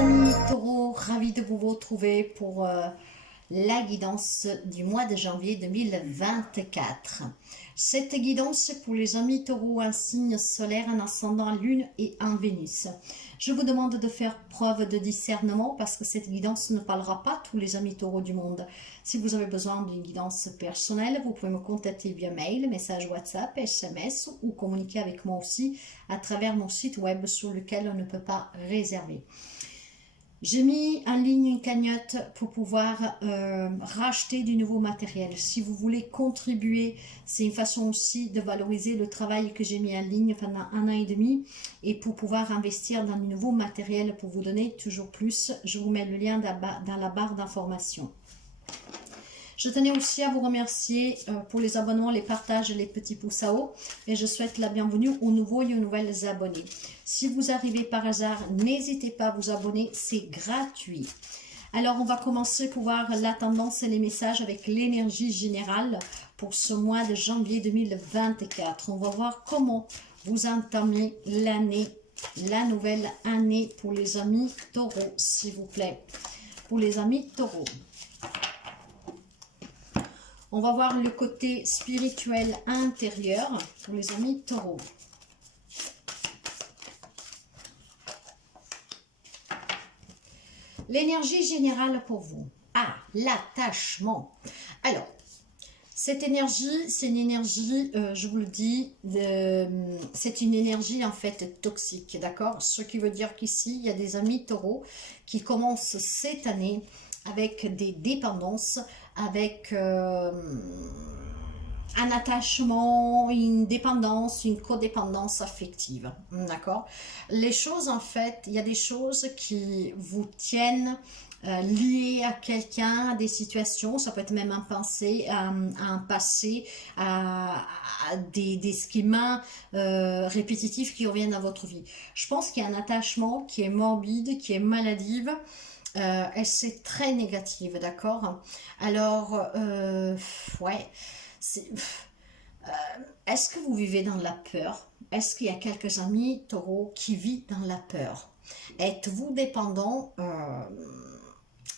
amis taureaux, ravi de vous retrouver pour la guidance du mois de janvier 2024. Cette guidance est pour les amis taureaux, un signe solaire, un ascendant lune et un Vénus. Je vous demande de faire preuve de discernement parce que cette guidance ne parlera pas à tous les amis taureaux du monde. Si vous avez besoin d'une guidance personnelle, vous pouvez me contacter via mail, message WhatsApp, SMS ou communiquer avec moi aussi à travers mon site web sur lequel on ne peut pas réserver. J'ai mis en ligne une cagnotte pour pouvoir racheter du nouveau matériel. Si vous voulez contribuer, c'est une façon aussi de valoriser le travail que j'ai mis en ligne pendant 1 an et demi et pour pouvoir investir dans du nouveau matériel pour vous donner toujours plus. Je vous mets le lien dans la barre d'information. Je tenais aussi à vous remercier pour les abonnements, les partages, les petits pouces à haut. Et je souhaite la bienvenue aux nouveaux et aux nouvelles abonnés. Si vous arrivez par hasard, n'hésitez pas à vous abonner, c'est gratuit. Alors, on va commencer pour voir la tendance et les messages avec l'énergie générale pour ce mois de janvier 2024. On va voir comment vous entamez l'année, la nouvelle année pour les amis taureaux, s'il vous plaît. Pour les amis taureaux. On va voir le côté spirituel intérieur pour les amis taureaux. L'énergie générale pour vous. Ah, l'attachement. Alors, cette énergie, c'est une énergie, je vous le dis, c'est une énergie en fait toxique, d'accord? Ce qui veut dire qu'ici, il y a des amis taureaux qui commencent cette année avec des dépendances, avec un attachement, une dépendance, une codépendance affective, d'accord? Les choses, en fait, il y a des choses qui vous tiennent liées à quelqu'un, à des situations, ça peut être même un passé, à des schémas répétitifs qui reviennent dans votre vie. Je pense qu'il y a un attachement qui est morbide, qui est maladive, et c'est très négative, d'accord? Alors, ouais, est-ce que vous vivez dans la peur? Est-ce qu'il y a quelques amis taureaux qui vivent dans la peur? Êtes-vous dépendant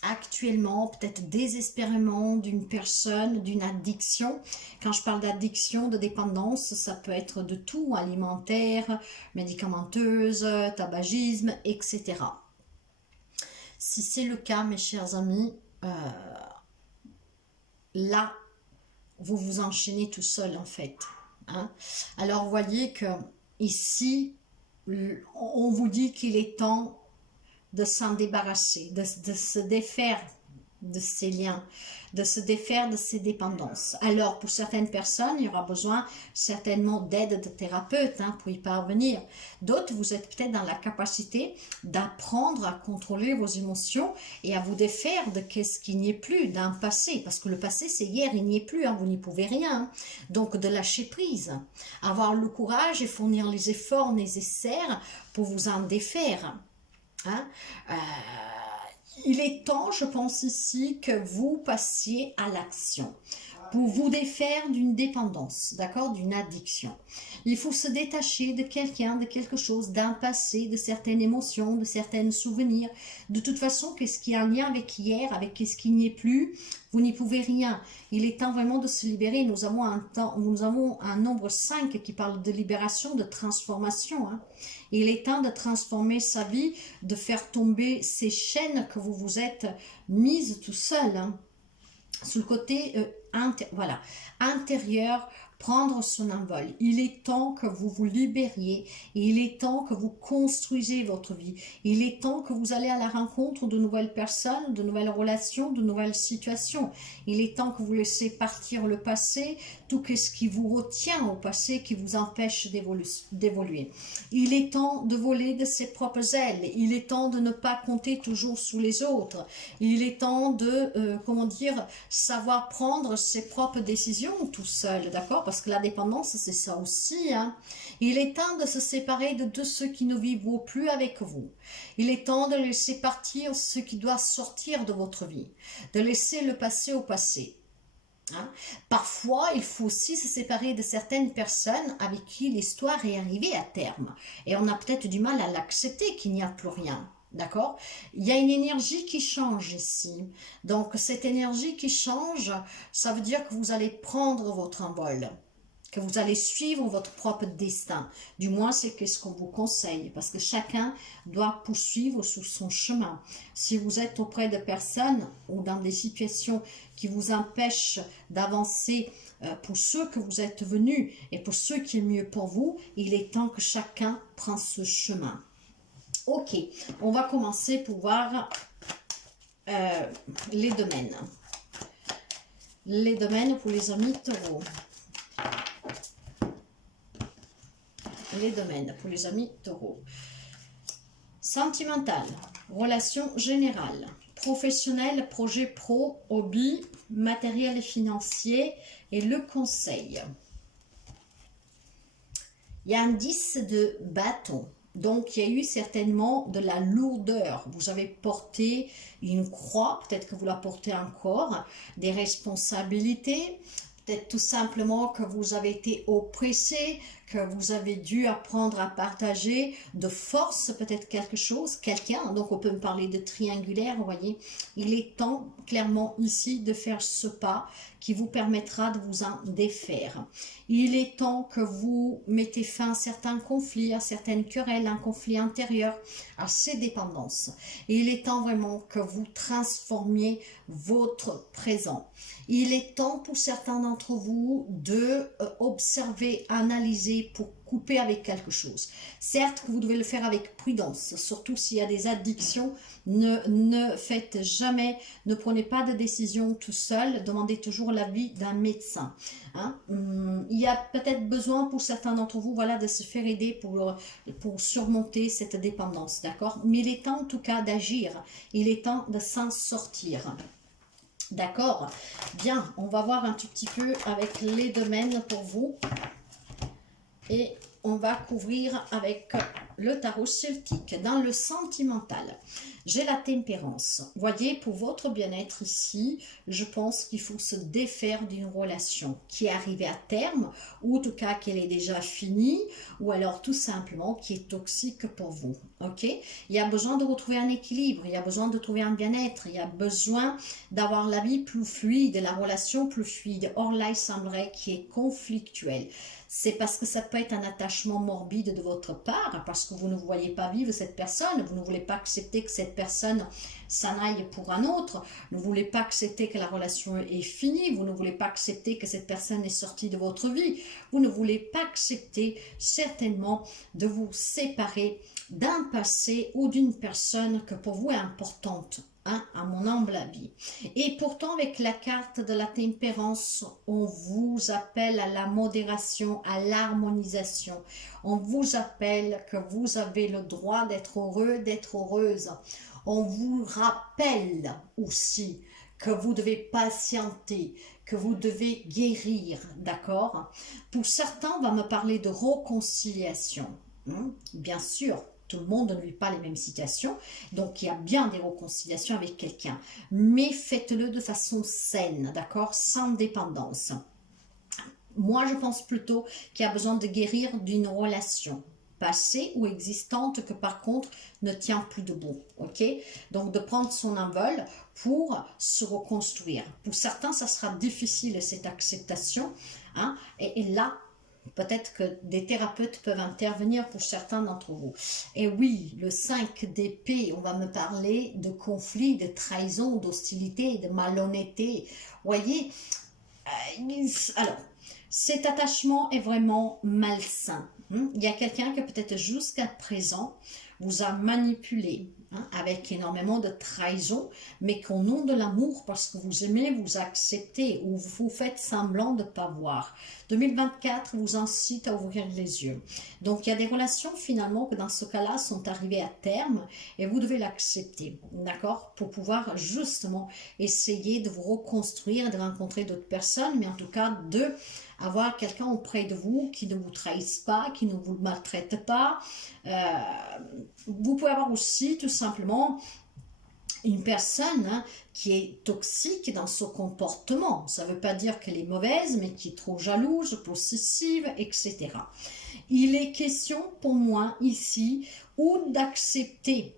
actuellement, peut-être désespérément, d'une personne, d'une addiction? Quand je parle d'addiction, de dépendance, ça peut être de tout, alimentaire, médicamenteuse, tabagisme, etc. Si c'est le cas, mes chers amis, là, vous vous enchaînez tout seul en fait. Hein? Alors, vous voyez que ici, on vous dit qu'il est temps de s'en débarrasser, de se défaire de ces liens, de se défaire de ces dépendances. Alors, pour certaines personnes, il y aura besoin certainement d'aide de thérapeute pour y parvenir. D'autres, vous êtes peut-être dans la capacité d'apprendre à contrôler vos émotions et à vous défaire de ce qui n'y est plus, d'un passé. Parce que le passé, c'est hier, il n'y est plus, vous n'y pouvez rien. Donc, de lâcher prise. Avoir le courage et fournir les efforts nécessaires pour vous en défaire. Il est temps, je pense ici, que vous passiez à l'action pour vous défaire d'une dépendance, d'accord, d'une addiction. Il faut se détacher de quelqu'un, de quelque chose, d'un passé, de certaines émotions, de certains souvenirs. De toute façon, qu'est-ce qui est en lien avec hier, avec ce qui n'y est plus, vous n'y pouvez rien. Il est temps vraiment de se libérer. Nous avons un nombre 5 qui parle de libération, de transformation. Il est temps de transformer sa vie, de faire tomber ces chaînes que vous vous êtes mises tout seul. Sous le côté intérieur, prendre son envol. Il est temps que vous vous libériez. Il est temps que vous construisez votre vie. Il est temps que vous allez à la rencontre de nouvelles personnes, de nouvelles relations, de nouvelles situations. Il est temps que vous laissez partir le passé, tout ce qui vous retient au passé, qui vous empêche d'évoluer. Il est temps de voler de ses propres ailes. Il est temps de ne pas compter toujours sous les autres. Il est temps de, savoir prendre ses propres décisions tout seul, d'accord? Parce que la dépendance, c'est ça aussi. Il est temps de se séparer de tous ceux qui ne vivent plus avec vous. Il est temps de laisser partir ce qui doit sortir de votre vie, de laisser le passé au passé. Parfois, il faut aussi se séparer de certaines personnes avec qui l'histoire est arrivée à terme. Et on a peut-être du mal à l'accepter qu'il n'y a plus rien. D'accord? Il y a une énergie qui change ici. Donc, cette énergie qui change, ça veut dire que vous allez prendre votre envol, que vous allez suivre votre propre destin. Du moins, c'est ce qu'on vous conseille, parce que chacun doit poursuivre sur son chemin. Si vous êtes auprès de personnes ou dans des situations qui vous empêchent d'avancer pour ceux que vous êtes venus et pour ceux qui est mieux pour vous, il est temps que chacun prenne ce chemin. Ok, on va commencer pour voir les domaines. Les domaines pour les amis taureaux. Les domaines pour les amis taureaux. Sentimental, relation générale, professionnel, projet pro, hobby, matériel et financier et le conseil. Il y a un 10 de bâton. Donc, il y a eu certainement de la lourdeur. Vous avez porté une croix, peut-être que vous la portez encore, des responsabilités, peut-être tout simplement que vous avez été oppressé, que vous avez dû apprendre à partager de force peut-être quelque chose, quelqu'un. Donc, on peut me parler de triangulaire, vous voyez. Il est temps, clairement, ici, de faire ce pas qui vous permettra de vous en défaire. Il est temps que vous mettez fin à certains conflits, à certaines querelles, un conflit intérieur, à ces dépendances. Et il est temps vraiment que vous transformiez votre présent. Il est temps pour certains d'entre vous de observer, analyser pour couper avec quelque chose. Certes que vous devez le faire avec prudence, surtout s'il y a des addictions, ne faites jamais, ne prenez pas de décision tout seul, demandez toujours l'avis d'un médecin. Hein? Il y a peut-être besoin pour certains d'entre vous, voilà, de se faire aider pour surmonter cette dépendance, d'accord? Mais il est temps en tout cas d'agir, il est temps de s'en sortir. D'accord? Bien, on va voir un tout petit peu avec les domaines pour vous. Et on va couvrir avec le tarot celtique. Dans le sentimental, j'ai la tempérance. Voyez, pour votre bien-être ici, je pense qu'il faut se défaire d'une relation qui est arrivée à terme, ou en tout cas qu'elle est déjà finie, ou alors tout simplement qui est toxique pour vous. Ok? Il y a besoin de retrouver un équilibre, il y a besoin de trouver un bien-être, il y a besoin d'avoir la vie plus fluide, la relation plus fluide. Or là, il semblerait qu'il est conflictuel. C'est parce que ça peut être un attachement morbide de votre part, parce que vous ne voyez pas vivre cette personne, vous ne voulez pas accepter que cette personne s'en aille pour un autre, vous ne voulez pas accepter que la relation est finie, vous ne voulez pas accepter que cette personne est sortie de votre vie, vous ne voulez pas accepter certainement de vous séparer d'un passé ou d'une personne que pour vous est importante. Hein, à mon humble avis. Et pourtant, avec la carte de la tempérance, on vous appelle à la modération, à l'harmonisation. On vous appelle que vous avez le droit d'être heureux, d'être heureuse. On vous rappelle aussi que vous devez patienter, que vous devez guérir, d'accord? Pour certains, on va me parler de réconciliation. Bien sûr. Tout le monde ne vit pas les mêmes situations, donc il y a bien des réconciliations avec quelqu'un, mais faites-le de façon saine, d'accord, sans dépendance. Moi, je pense plutôt qu'il y a besoin de guérir d'une relation passée ou existante que par contre ne tient plus debout, ok? Donc de prendre son envol pour se reconstruire. Pour certains, ça sera difficile cette acceptation, hein, et là, peut-être que des thérapeutes peuvent intervenir pour certains d'entre vous. Et oui, le 5 d'épée, on va me parler de conflits, de trahison, d'hostilité, de malhonnêteté. Voyez, alors, cet attachement est vraiment malsain. Il y a quelqu'un qui peut-être jusqu'à présent vous a manipulé, avec énormément de trahison, mais qu'au nom de l'amour, parce que vous aimez, vous acceptez, ou vous faites semblant de ne pas voir. 2024 vous incite à ouvrir les yeux. Donc il y a des relations finalement que dans ce cas-là sont arrivées à terme et vous devez l'accepter, d'accord? Pour pouvoir justement essayer de vous reconstruire, de rencontrer d'autres personnes, mais en tout cas de avoir quelqu'un auprès de vous qui ne vous trahisse pas, qui ne vous maltraite pas. Vous pouvez avoir aussi tout simplement une personne qui est toxique dans son comportement. Ça ne veut pas dire qu'elle est mauvaise, mais qui est trop jalouse, possessive, etc. Il est question pour moi ici ou d'accepter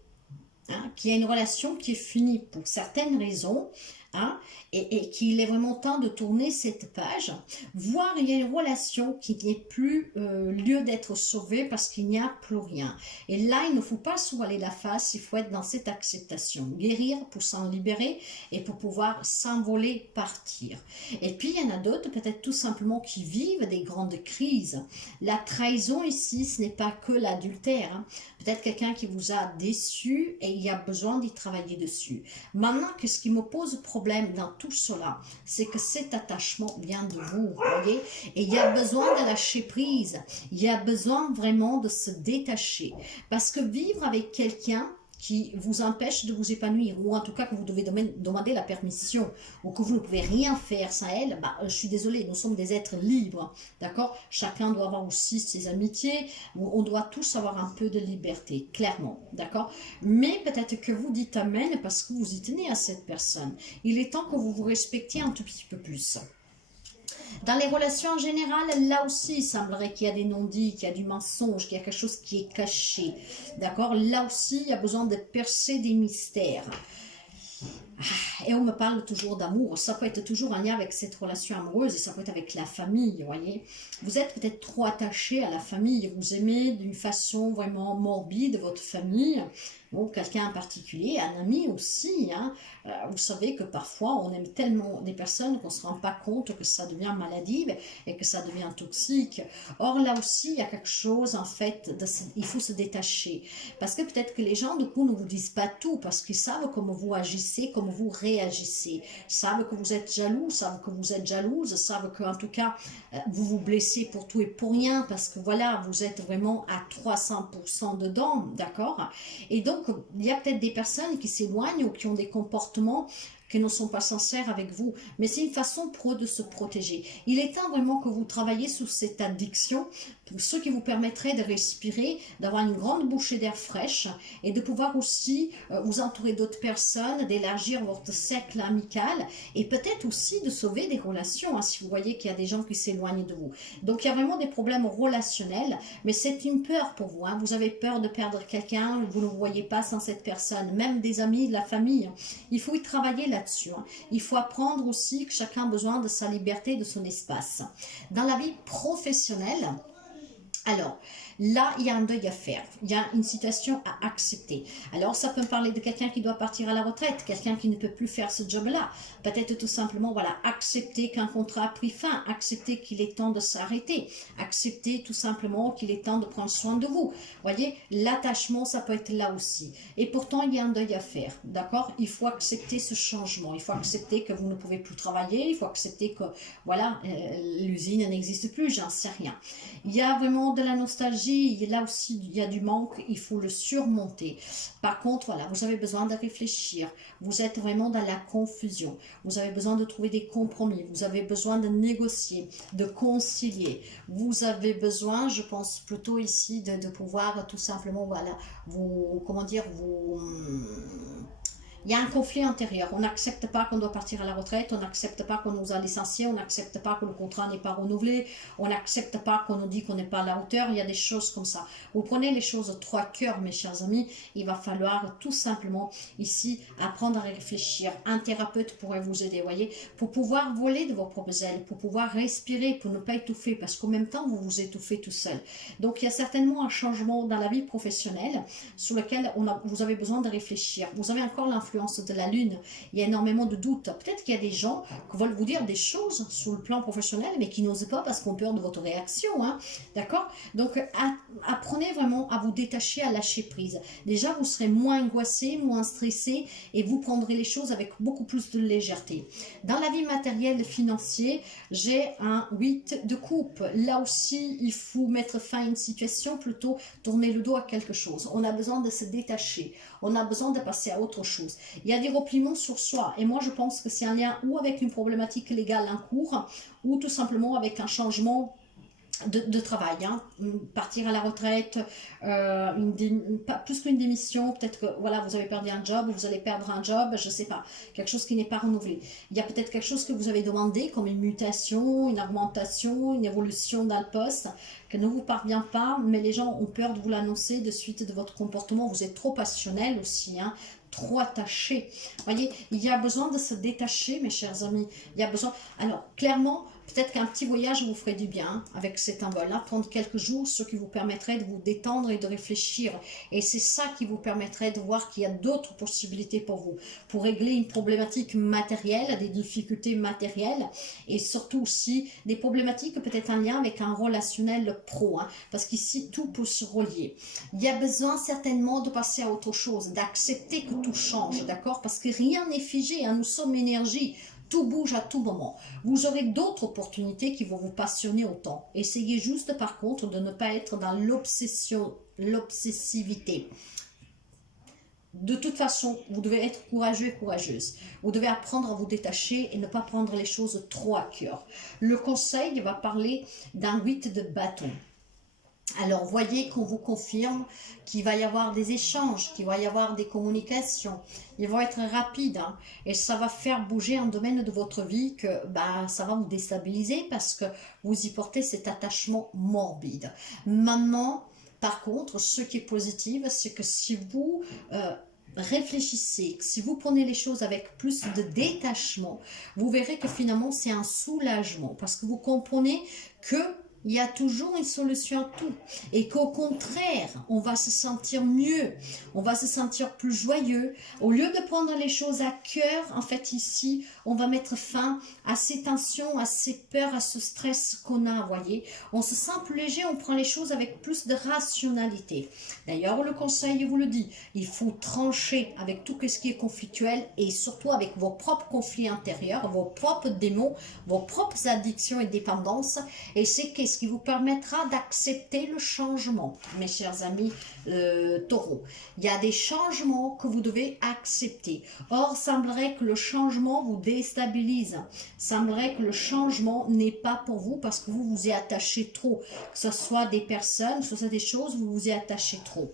hein, qu'il y a une relation qui est finie pour certaines raisons, hein, et qu'il est vraiment temps de tourner cette page, voire il y a une relation qui n'est plus lieu d'être sauvée parce qu'il n'y a plus rien. Et là, il ne faut pas se voiler la face, il faut être dans cette acceptation, guérir pour s'en libérer et pour pouvoir s'envoler, partir. Et puis, il y en a d'autres, peut-être tout simplement, qui vivent des grandes crises. La trahison ici, ce n'est pas que l'adultère, hein. Peut-être quelqu'un qui vous a déçu et il y a besoin d'y travailler dessus. Maintenant, que ce qui me pose problème dans tout cela, c'est que cet attachement vient de vous, voyez, et il y a besoin de lâcher prise, il y a besoin vraiment de se détacher, parce que vivre avec quelqu'un qui vous empêche de vous épanouir, ou en tout cas que vous devez demander la permission, ou que vous ne pouvez rien faire sans elle, bah, je suis désolée, nous sommes des êtres libres, d'accord? Chacun doit avoir aussi ses amitiés, on doit tous avoir un peu de liberté, clairement, d'accord? Mais peut-être que vous dites amen parce que vous y tenez à cette personne. Il est temps que vous vous respectiez un tout petit peu plus. Dans les relations en général, là aussi, il semblerait qu'il y a des non-dits, qu'il y a du mensonge, qu'il y a quelque chose qui est caché. D'accord? Là aussi, il y a besoin de percer des mystères. Et on me parle toujours d'amour. Ça peut être toujours en lien avec cette relation amoureuse et ça peut être avec la famille, vous voyez. Vous êtes peut-être trop attaché à la famille. Vous aimez d'une façon vraiment morbide votre famille. Bon, quelqu'un en particulier, un ami aussi, hein. Vous savez que parfois on aime tellement des personnes qu'on ne se rend pas compte que ça devient maladif et que ça devient toxique. Or là aussi il y a quelque chose en fait, il faut se détacher. Parce que peut-être que les gens du coup ne vous disent pas tout parce qu'ils savent comment vous agissez, comment vous réagissez. Savent que vous êtes jaloux, savent que vous êtes jalouse, savent qu'en tout cas vous vous blessez pour tout et pour rien parce que voilà, vous êtes vraiment à 300% dedans, d'accord? Et donc, il y a peut-être des personnes qui s'éloignent ou qui ont des comportements qui ne sont pas sincères avec vous, mais c'est une façon pour eux de se protéger. Il est temps vraiment que vous travaillez sur cette addiction, ce qui vous permettrait de respirer, d'avoir une grande bouchée d'air fraîche et de pouvoir aussi vous entourer d'autres personnes, d'élargir votre cercle amical et peut-être aussi de sauver des relations, hein, si vous voyez qu'il y a des gens qui s'éloignent de vous. Donc il y a vraiment des problèmes relationnels, mais c'est une peur pour vous, hein. Vous avez peur de perdre quelqu'un, vous ne vous voyez pas sans cette personne, même des amis, de la famille. Il faut y travailler là-dessus, hein. Il faut apprendre aussi que chacun a besoin de sa liberté, de son espace. Dans la vie professionnelle, alors, là, il y a un deuil à faire. Il y a une situation à accepter. Alors, ça peut me parler de quelqu'un qui doit partir à la retraite, quelqu'un qui ne peut plus faire ce job-là. Peut-être tout simplement, voilà, accepter qu'un contrat a pris fin, accepter qu'il est temps de s'arrêter, accepter tout simplement qu'il est temps de prendre soin de vous. Voyez, l'attachement, ça peut être là aussi. Et pourtant, il y a un deuil à faire, d'accord? Il faut accepter ce changement. Il faut accepter que vous ne pouvez plus travailler. Il faut accepter que, voilà, l'usine n'existe plus, j'en sais rien. Il y a vraiment de la nostalgie, là aussi il y a du manque, il faut le surmonter. Par contre, voilà, vous avez besoin de réfléchir, vous êtes vraiment dans la confusion, vous avez besoin de trouver des compromis, vous avez besoin de négocier, de concilier, vous avez besoin, je pense plutôt ici, de pouvoir tout simplement, voilà, vous, comment dire, vous... Il y a un conflit intérieur. On n'accepte pas qu'on doit partir à la retraite, on n'accepte pas qu'on nous a licenciés, on n'accepte pas que le contrat n'est pas renouvelé, on n'accepte pas qu'on nous dit qu'on n'est pas à la hauteur. Il y a des choses comme ça. Vous prenez les choses trois cœurs, mes chers amis. Il va falloir tout simplement ici apprendre à réfléchir. Un thérapeute pourrait vous aider, voyez, pour pouvoir voler de vos propres ailes, pour pouvoir respirer, pour ne pas étouffer, parce qu'en même temps, vous vous étouffez tout seul. Donc, il y a certainement un changement dans la vie professionnelle sur lequel vous avez besoin de réfléchir. Vous avez encore l'influence de la lune, il y a énormément de doutes. Peut-être qu'il y a des gens qui veulent vous dire des choses sur le plan professionnel, mais qui n'osent pas parce qu'on a peur de votre réaction, hein, d'accord? Donc, apprenez vraiment à vous détacher, à lâcher prise. Déjà, vous serez moins angoissé, moins stressé, et vous prendrez les choses avec beaucoup plus de légèreté. Dans la vie matérielle et financière, j'ai un 8 de coupe. Là aussi, il faut mettre fin à une situation, plutôt tourner le dos à quelque chose. On a besoin de se détacher, on a besoin de passer à autre chose. Il y a des repliements sur soi et moi je pense que c'est un lien ou avec une problématique légale en cours ou tout simplement avec un changement de travail, hein. Partir à la retraite, pas plus qu'une démission, peut-être que voilà, vous avez perdu un job ou vous allez perdre un job, je sais pas, quelque chose qui n'est pas renouvelé. Il y a peut-être quelque chose que vous avez demandé, comme une mutation, une augmentation, une évolution dans le poste, que ne vous parvient pas, mais les gens ont peur de vous l'annoncer de suite de votre comportement. Vous êtes trop passionnel aussi, hein, trop attaché. Voyez, il y a besoin de se détacher, mes chers amis. Il y a besoin. Alors, clairement, peut-être qu'un petit voyage vous ferait du bien, hein, avec cet envol-là, prendre quelques jours, ce qui vous permettrait de vous détendre et de réfléchir. Et c'est ça qui vous permettrait de voir qu'il y a d'autres possibilités pour vous, pour régler une problématique matérielle, des difficultés matérielles, et surtout aussi des problématiques peut-être en lien avec un relationnel pro, hein, parce qu'ici, tout peut se relier. Il y a besoin certainement de passer à autre chose, d'accepter que tout change, d'accord? Parce que rien n'est figé, hein, nous sommes énergie. Tout bouge à tout moment. Vous aurez d'autres opportunités qui vont vous passionner autant. Essayez juste par contre de ne pas être dans l'obsession, l'obsessivité. De toute façon, vous devez être courageux et courageuse. Vous devez apprendre à vous détacher et ne pas prendre les choses trop à cœur. Le conseil va parler d'un 8 de bâton. Alors, voyez qu'on vous confirme qu'il va y avoir des échanges, qu'il va y avoir des communications. Ils vont être rapides, hein, et ça va faire bouger un domaine de votre vie que ça va vous déstabiliser parce que vous y portez cet attachement morbide. Maintenant, par contre, ce qui est positif, c'est que si vous réfléchissez, si vous prenez les choses avec plus de détachement, vous verrez que finalement c'est un soulagement parce que vous comprenez que il y a toujours une solution à tout. Et qu'au contraire, on va se sentir mieux. On va se sentir plus joyeux. Au lieu de prendre les choses à cœur, en fait ici, on va mettre fin à ces tensions, à ces peurs, à ce stress qu'on a, voyez. On se sent plus léger, on prend les choses avec plus de rationalité. D'ailleurs, le conseil vous le dit, il faut trancher avec tout ce qui est conflictuel et surtout avec vos propres conflits intérieurs, vos propres démons, vos propres addictions et dépendances. Et c'est ce qui vous permettra d'accepter le changement, mes chers amis taureaux. Il y a des changements que vous devez accepter. Or, semblerait que le changement vous déstabilise. Semblerait que le changement n'est pas pour vous parce que vous vous y attachez trop. Que ce soit des personnes, que ce soit des choses, vous vous y attachez trop.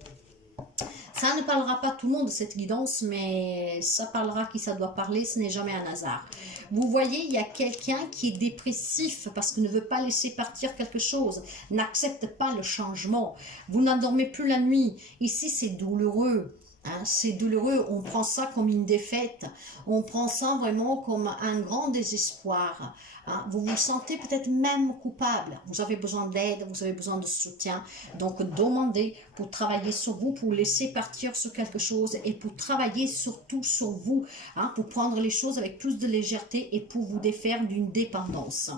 Ça ne parlera pas tout le monde de cette guidance, mais ça parlera qui ça doit parler, ce n'est jamais un hasard. Vous voyez, il y a quelqu'un qui est dépressif parce qu'il ne veut pas laisser partir quelque chose, n'accepte pas le changement. Vous n'endormez plus la nuit. Ici, c'est douloureux. Hein, c'est douloureux, on prend ça comme une défaite, on prend ça vraiment comme un grand désespoir. Hein. Vous vous sentez peut-être même coupable, vous avez besoin d'aide, vous avez besoin de soutien, donc demandez pour travailler sur vous, pour laisser partir sur quelque chose et pour travailler surtout sur vous, hein, pour prendre les choses avec plus de légèreté et pour vous défaire d'une dépendance.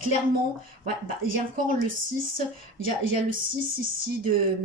Clairement, ouais, il y a encore le 6, il y a le 6 ici de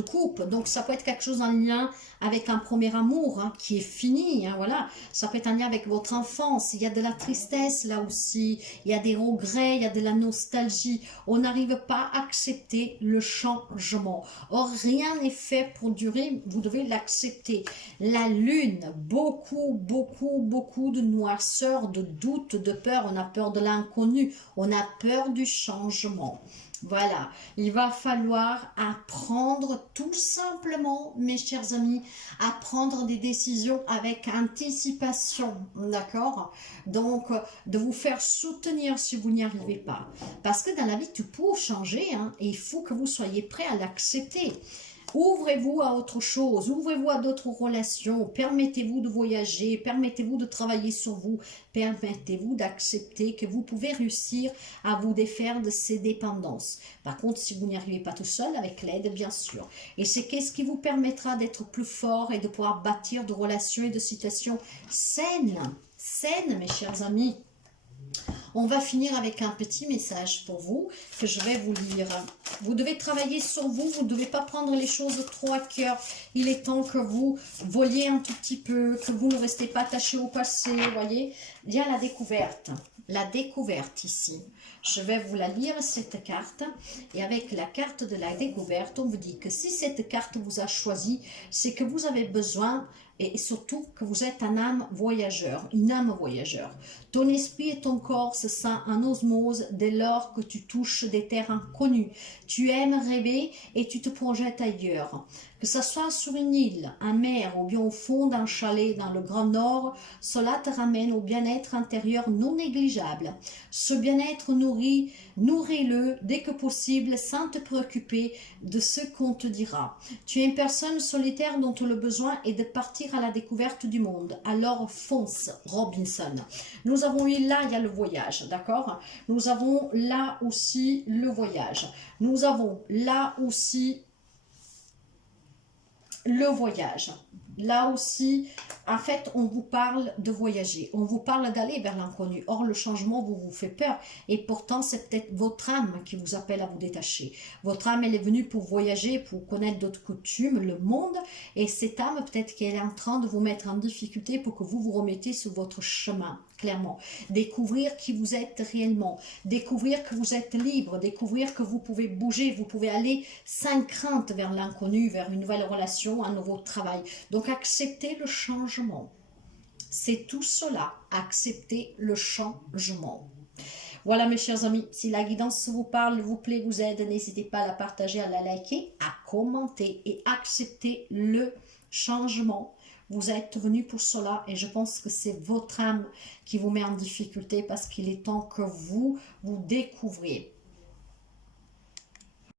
coupe, donc ça peut être quelque chose en lien avec un premier amour, hein, qui est fini, hein, voilà. Ça peut être en lien avec votre enfance, il y a de la tristesse là aussi, il y a des regrets, il y a de la nostalgie, on n'arrive pas à accepter le changement. Or, rien n'est fait pour durer, vous devez l'accepter. La lune, beaucoup de noirceur, de doute, de peur, on a peur de l'inconnu, on a peur du changement. Voilà, il va falloir apprendre tout simplement, mes chers amis, à prendre des décisions avec anticipation, d'accord? Donc, de vous faire soutenir si vous n'y arrivez pas. Parce que dans la vie, tout peut changer, hein, et il faut que vous soyez prêts à l'accepter. Ouvrez-vous à autre chose, ouvrez-vous à d'autres relations, permettez-vous de voyager, permettez-vous de travailler sur vous, permettez-vous d'accepter que vous pouvez réussir à vous défaire de ces dépendances. Par contre, si vous n'y arrivez pas tout seul, avec l'aide, bien sûr. Et c'est qu'est-ce qui vous permettra d'être plus fort et de pouvoir bâtir de relations et de situations saines, mes chers amis. On va finir avec un petit message pour vous que je vais vous lire. Vous devez travailler sur vous, vous ne devez pas prendre les choses trop à cœur. Il est temps que vous voliez un tout petit peu, que vous ne restez pas attaché au passé, voyez. Il y a la découverte ici. Je vais vous la lire, cette carte. Et avec la carte de la découverte, on vous dit que si cette carte vous a choisi, c'est que vous avez besoin, et surtout que vous êtes un âme voyageur, une âme voyageur. Ton esprit et ton corps se sentent en osmose dès lors que tu touches des terres inconnues. Tu aimes rêver et tu te projettes ailleurs. Que ce soit sur une île, en mer ou bien au fond d'un chalet dans le Grand Nord, cela te ramène au bien-être intérieur non négligeable. Ce bien-être nourris-le dès que possible sans te préoccuper de ce qu'on te dira. Tu es une personne solitaire dont le besoin est de partir à la découverte du monde. Alors fonce, Robinson. Nous avons eu là, il y a le voyage, d'accord? Nous avons là aussi le voyage. Nous avons là aussi le voyage. Là aussi, en fait, on vous parle de voyager. On vous parle d'aller vers l'inconnu. Or, le changement vous fait peur. Et pourtant, c'est peut-être votre âme qui vous appelle à vous détacher. Votre âme, elle est venue pour voyager, pour connaître d'autres coutumes, le monde. Et cette âme, peut-être qu'elle est en train de vous mettre en difficulté pour que vous vous remettiez sur votre chemin, clairement. Découvrir qui vous êtes réellement. Découvrir que vous êtes libre. Découvrir que vous pouvez bouger. Vous pouvez aller sans crainte vers l'inconnu, vers une nouvelle relation, un nouveau travail. Donc, accepter le changement. C'est tout cela, accepter le changement. Voilà mes chers amis, si la guidance vous parle, vous plaît, vous aide, n'hésitez pas à la partager, à la liker, à commenter et accepter le changement. Vous êtes venus pour cela et je pense que c'est votre âme qui vous met en difficulté parce qu'il est temps que vous vous découvriez.